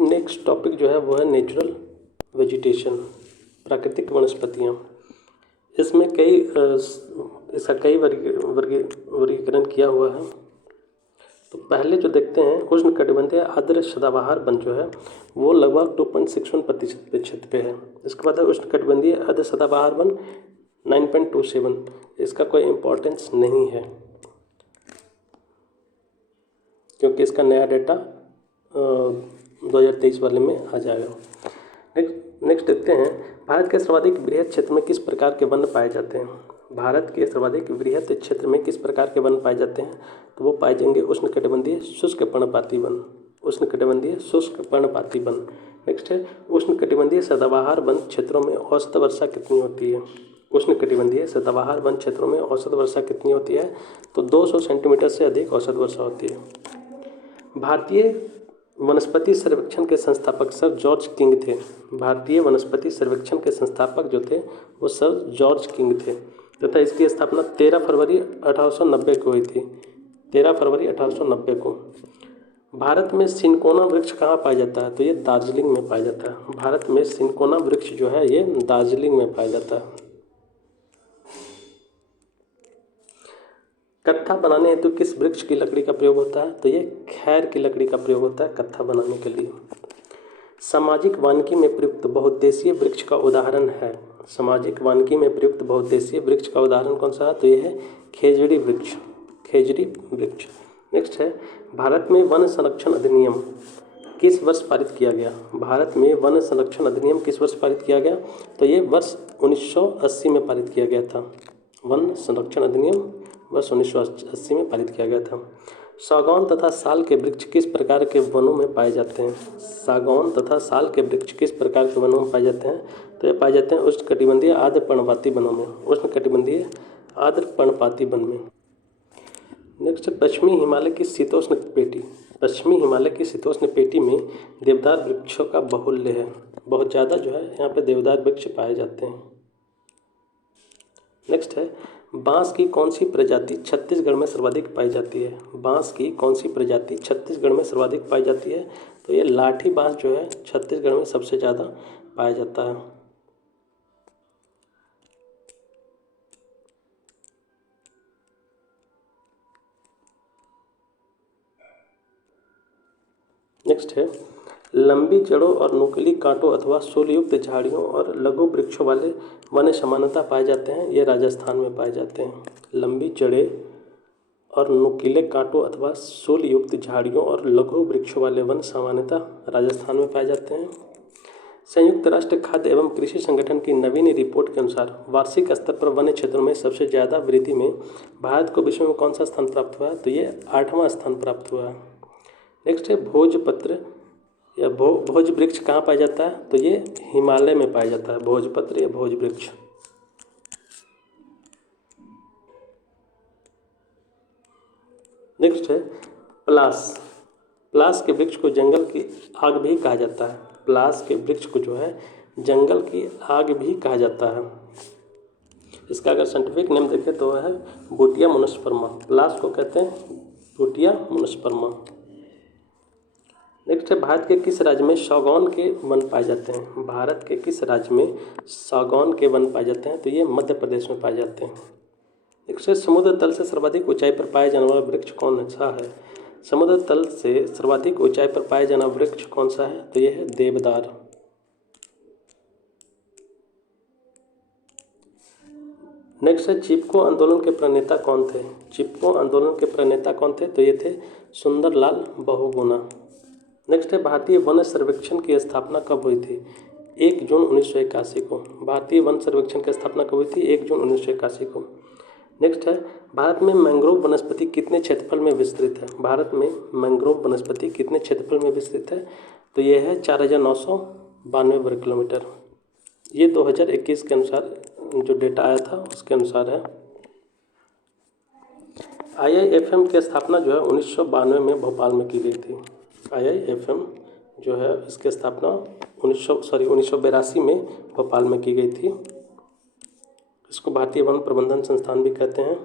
Next topic जो है वो है नेचुरल वेजिटेशन, प्राकृतिक वनस्पतियाँ। इसमें इसका कई वर्गीकरण किया हुआ है। तो पहले जो देखते हैं उष्णकटिबंधीय आर्द्र सदाबहार वन जो है वो लगभग 2.61% क्षेत्र पे है। इसके बाद है उष्णकटिबंधीय अर्ध सदाबहार वन 9.27, इसका कोई इम्पोर्टेंस नहीं है क्योंकि इसका नया डाटा 2023 वाले में आ जाएगा। नेक्स्ट देखते हैं भारत के सर्वाधिक बृहद क्षेत्र में किस प्रकार के वन पाए जाते हैं। भारत के सर्वाधिक बृहद क्षेत्र में किस प्रकार के वन पाए जाते हैं, तो वो पाए जाएंगे उष्णकटिबंधीय शुष्क पर्णपाती वन, उष्णकटिबंधीय शुष्क पर्णपाती वन। नेक्स्ट है उष्णकटिबंधीय सदाबहार वन क्षेत्रों में औसत वर्षा कितनी होती है। उष्णकटिबंधीय सदाबहार वन क्षेत्रों में औसत वर्षा कितनी होती है, तो 200 सेंटीमीटर से अधिक औसत वर्षा होती है। भारतीय वनस्पति सर्वेक्षण के संस्थापक सर जॉर्ज किंग थे। भारतीय वनस्पति सर्वेक्षण के संस्थापक जो थे वो सर जॉर्ज किंग थे तथा इसकी स्थापना 13 फरवरी 1890 को हुई थी। 13 फरवरी 1890 को। भारत में सिनकोना वृक्ष कहाँ पाया जाता है, तो ये दार्जिलिंग में पाया जाता है। भारत में सिनकोना वृक्ष जो है ये दार्जिलिंग में पाया जाता है। कत्था बनाने हेतु किस वृक्ष की लकड़ी का प्रयोग होता है, तो ये खैर की लकड़ी का प्रयोग होता है कत्था बनाने के लिए। सामाजिक वानिकी में प्रयुक्त बहुउद्देशीय वृक्ष का उदाहरण है। सामाजिक वानिकी में प्रयुक्त बहुउद्देशीय वृक्ष का उदाहरण कौन सा है, तो ये है खेजड़ी वृक्ष, खेजड़ी वृक्ष। नेक्स्ट है भारत में वन संरक्षण अधिनियम किस वर्ष पारित किया गया। भारत में वन संरक्षण अधिनियम किस वर्ष पारित किया गया, तो ये वर्ष 1980 में पारित किया गया था। वन संरक्षण अधिनियम वर्ष 1980 में पारित किया गया था। सागौन तथा साल के वृक्ष किस प्रकार के वनों में पाए जाते हैं। सागौन तथा साल के वृक्ष किस प्रकार के वनों में पाए जाते हैं, तो ये पाए जाते हैं उष्णकटिबंधीय आर्द्र पर्णपाती वनों में, उष्णकटिबंधीय आर्द्र पर्णपाती वन में। नेक्स्ट पश्चिमी हिमालय की शीतोष्ण पेटी। पश्चिमी हिमालय की शीतोष्ण पेटी में देवदार वृक्षों का बाहुल्य है। बहुत ज़्यादा जो है यहाँ पे देवदार वृक्ष पाए जाते हैं। नेक्स्ट है बांस की कौन सी प्रजाति छत्तीसगढ़ में सर्वाधिक पाई जाती है। बांस की कौन सी प्रजाति छत्तीसगढ़ में सर्वाधिक पाई जाती है, तो ये लाठी बांस जो है छत्तीसगढ़ में सबसे ज़्यादा पाया जाता है। नेक्स्ट है लंबी जड़ों और नुकीली कांटों अथवा शूलयुक्त झाड़ियों और लघु वृक्षों वाले वन समानता पाए जाते हैं, ये राजस्थान में पाए जाते हैं। लंबी जड़ें और नुकीले कांटों अथवा शूलयुक्त झाड़ियों और लघु वृक्षों वाले वन सामान्यतः राजस्थान में पाए जाते हैं। संयुक्त राष्ट्र खाद्य एवं कृषि संगठन की नवीन रिपोर्ट के अनुसार वार्षिक स्तर पर वन्य क्षेत्रों में सबसे ज़्यादा वृद्धि में भारत को विश्व में कौन सा स्थान प्राप्त हुआ है, तो ये 8वां स्थान प्राप्त हुआ है। नेक्स्ट है भोजपत्र या भोज वृक्ष कहाँ पाया जाता है, तो ये हिमालय में पाया जाता है, भोजपत्र या भोज वृक्ष। नेक्स्ट है पलास। पलास के वृक्ष को जंगल की आग भी कहा जाता है। पलास के वृक्ष को जो है जंगल की आग भी कहा जाता है। इसका अगर साइंटिफिक नेम देखें तो है बूटिया मोनोस्पर्मा। पलास को कहते हैं बूटिया मोनोस्पर्मा। नेक्स्ट है भारत के किस राज्य में सागौन के वन पाए जाते हैं। भारत के किस राज्य में सागौन के वन पाए जाते हैं, तो ये मध्य प्रदेश में पाए जाते हैं। नेक्स्ट है समुद्र तल से सर्वाधिक ऊंचाई पर पाया जाने वाला वृक्ष कौन सा है। समुद्र तल से सर्वाधिक ऊंचाई पर पाया जाना वृक्ष कौन सा है, तो ये है देवदार। नेक्स्ट है चिपको आंदोलन के प्रणेता कौन थे। चिपको आंदोलन के प्रणेता कौन थे, तो ये थे सुंदरलाल बहुगुणा। नेक्स्ट है भारतीय वन सर्वेक्षण की स्थापना कब हुई थी, 1 जून 1981 को। भारतीय वन सर्वेक्षण की स्थापना कब हुई थी, 1 जून 1981 को। नेक्स्ट है भारत में मैंग्रोव वनस्पति कितने क्षेत्रफल में विस्तृत है। भारत में मैंग्रोव वनस्पति कितने क्षेत्रफल में विस्तृत है, तो ये है 4992 वर्ग किलोमीटर। ये 2021 के अनुसार जो डेटा आया था उसके अनुसार है। IIFM की स्थापना जो है 1992 में भोपाल में की गई थी। IIFM जो है इसकी स्थापना 1982 में भोपाल में की गई थी। इसको भारतीय वन प्रबंधन संस्थान भी कहते हैं।